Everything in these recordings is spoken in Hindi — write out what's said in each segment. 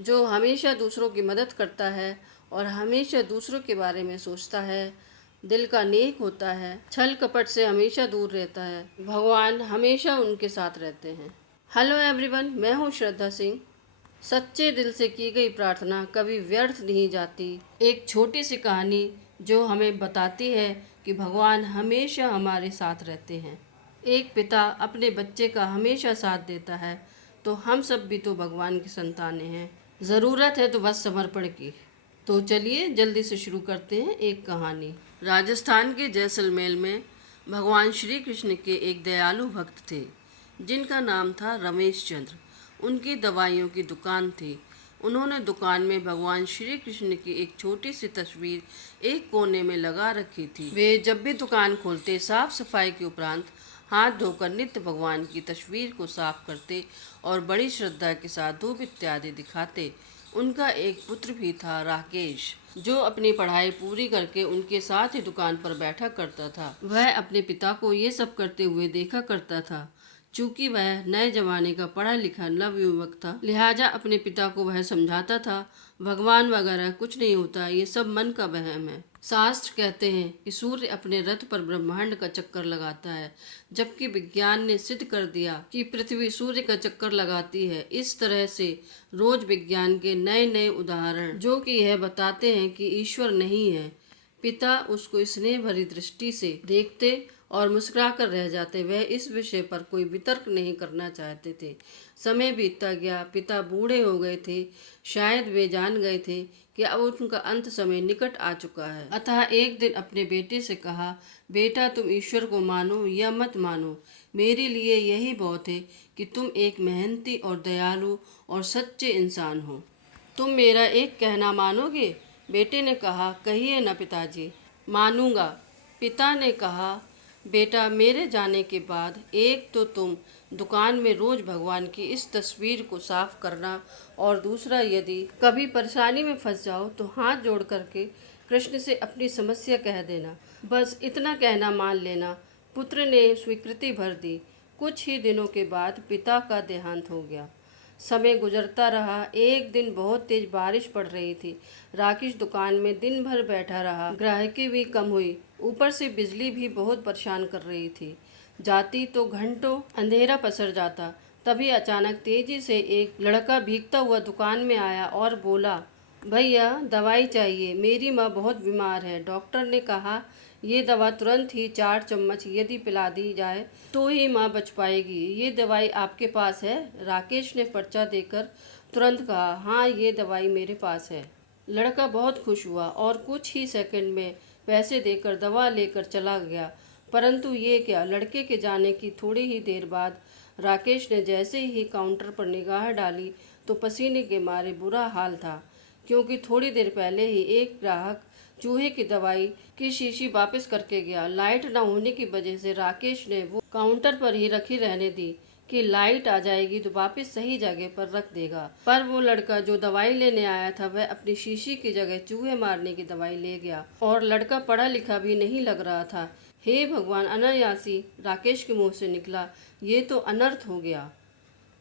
जो हमेशा दूसरों की मदद करता है और हमेशा दूसरों के बारे में सोचता है, दिल का नेक होता है, छल कपट से हमेशा दूर रहता है, भगवान हमेशा उनके साथ रहते हैं। हेलो एवरीवन, मैं हूँ श्रद्धा सिंह। सच्चे दिल से की गई प्रार्थना कभी व्यर्थ नहीं जाती। एक छोटी सी कहानी जो हमें बताती है कि भगवान हमेशा हमारे साथ रहते हैं। एक पिता अपने बच्चे का हमेशा साथ देता है, तो हम सब भी तो भगवान की संतानें हैं। ज़रूरत है तो बस समर्पण की। तो चलिए जल्दी से शुरू करते हैं एक कहानी। राजस्थान के जैसलमेर में भगवान श्री कृष्ण के एक दयालु भक्त थे, जिनका नाम था रमेश चंद्र। उनकी दवाइयों की दुकान थी। उन्होंने दुकान में भगवान श्री कृष्ण की एक छोटी सी तस्वीर एक कोने में लगा रखी थी। वे जब भी दुकान खोलते साफ सफाई के उपरांत हाथ धोकर नित्य भगवान की तस्वीर को साफ करते और बड़ी श्रद्धा के साथ धूप इत्यादि दिखाते। उनका एक पुत्र भी था, राकेश, जो अपनी पढ़ाई पूरी करके उनके साथ ही दुकान पर बैठा करता था। वह अपने पिता को ये सब करते हुए देखा करता था। चूंकि वह नए जमाने का पढ़ा लिखा नव युवक था, लिहाजा अपने पिता को वह समझाता था, भगवान वगैरह कुछ नहीं होता, ये सब मन का वहम है। शास्त्र कहते हैं कि सूर्य अपने रथ पर ब्रह्मांड का चक्कर लगाता है, जबकि विज्ञान ने सिद्ध कर दिया कि पृथ्वी सूर्य का चक्कर लगाती है। इस तरह से रोज विज्ञान के नए नए उदाहरण जो कि यह बताते हैं कि ईश्वर नहीं है। पिता उसको स्नेह भरी दृष्टि से देखते और मुस्कुराकर रह जाते। वह इस विषय पर कोई वितर्क नहीं करना चाहते थे। समय बीतता गया, पिता बूढ़े हो गए थे। शायद वे जान गए थे कि अब उनका अंत समय निकट आ चुका है। अतः एक दिन अपने बेटे से कहा, बेटा, तुम ईश्वर को मानो या मत मानो, मेरे लिए यही बहुत है कि तुम एक मेहनती और दयालु और सच्चे इंसान हो। तुम मेरा एक कहना मानोगे? बेटे ने कहा, कहिए न पिताजी। मानूंगा। पिता ने कहा, बेटा, मेरे जाने के बाद एक तो तुम दुकान में रोज भगवान की इस तस्वीर को साफ करना, और दूसरा, यदि कभी परेशानी में फंस जाओ तो हाथ जोड़ करके कृष्ण से अपनी समस्या कह देना। बस इतना कहना मान लेना। पुत्र ने स्वीकृति भर दी। कुछ ही दिनों के बाद पिता का देहांत हो गया। समय गुजरता रहा। एक दिन बहुत तेज बारिश पड़ रही थी। राकेश दुकान में दिन भर बैठा रहा। ग्राहकी भी कम हुई, ऊपर से बिजली भी बहुत परेशान कर रही थी। जाती तो घंटों अंधेरा पसर जाता। तभी अचानक तेजी से एक लड़का भीगता हुआ दुकान में आया और बोला, भैया, दवाई चाहिए, मेरी माँ बहुत बीमार है। डॉक्टर ने कहा ये दवा तुरंत ही 4 चम्मच यदि पिला दी जाए तो ही माँ बच पाएगी। ये दवाई आपके पास है? राकेश ने पर्चा देकर तुरंत कहा, हाँ, ये दवाई मेरे पास है। लड़का बहुत खुश हुआ और कुछ ही सेकंड में पैसे देकर दवा लेकर चला गया। परंतु ये क्या, लड़के के जाने की थोड़ी ही देर बाद राकेश ने जैसे ही काउंटर पर निगाह डाली तो पसीने के मारे बुरा हाल था, क्योंकि थोड़ी देर पहले ही एक ग्राहक चूहे की दवाई की शीशी वापस करके गया। लाइट न होने की वजह से राकेश ने वो काउंटर पर ही रखी रहने दी कि लाइट आ जाएगी तो वापस सही जगह पर रख देगा। पर वो लड़का जो दवाई लेने आया था, वह अपनी शीशी की जगह चूहे मारने की दवाई ले गया। और लड़का पढ़ा लिखा भी नहीं लग रहा था। हे भगवान, अनायासी राकेश के मुंह से निकला, ये तो अनर्थ हो गया।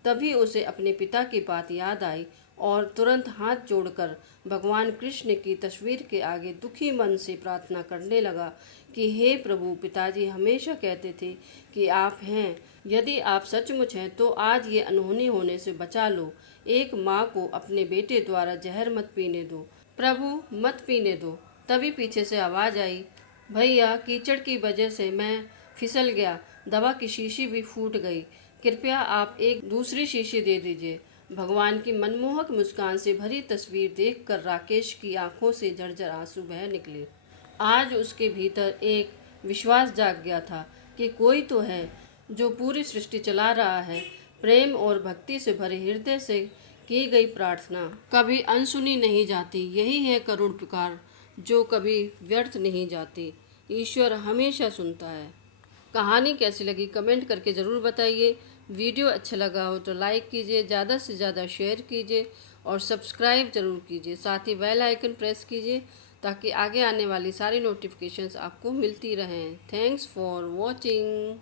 तभी उसे अपने पिता की बात याद आई और तुरंत हाथ जोड़कर भगवान कृष्ण की तस्वीर के आगे दुखी मन से प्रार्थना करने लगा कि हे प्रभु, पिताजी हमेशा कहते थे कि आप हैं। यदि आप सचमुच हैं तो आज ये अनहोनी होने से बचा लो। एक माँ को अपने बेटे द्वारा जहर मत पीने दो, प्रभु, मत पीने दो। तभी पीछे से आवाज़ आई, भैया, कीचड़ की वजह से मैं फिसल गया, दवा की शीशी भी फूट गई, कृपया आप एक दूसरी शीशी दे दीजिए। भगवान की मनमोहक मुस्कान से भरी तस्वीर देखकर राकेश की आंखों से झरझर आंसू बह निकले। आज उसके भीतर एक विश्वास जाग गया था कि कोई तो है जो पूरी सृष्टि चला रहा है। प्रेम और भक्ति से भरे हृदय से की गई प्रार्थना कभी अनसुनी नहीं जाती। यही है करुण पुकार जो कभी व्यर्थ नहीं जाती। ईश्वर हमेशा सुनता है। कहानी कैसी लगी कमेंट करके ज़रूर बताइए। वीडियो अच्छा लगा हो तो लाइक कीजिए, ज़्यादा से ज़्यादा शेयर कीजिए और सब्सक्राइब ज़रूर कीजिए। साथ ही बेल आइकन प्रेस कीजिए ताकि आगे आने वाली सारी नोटिफिकेशंस आपको मिलती रहें। Thanks for watching.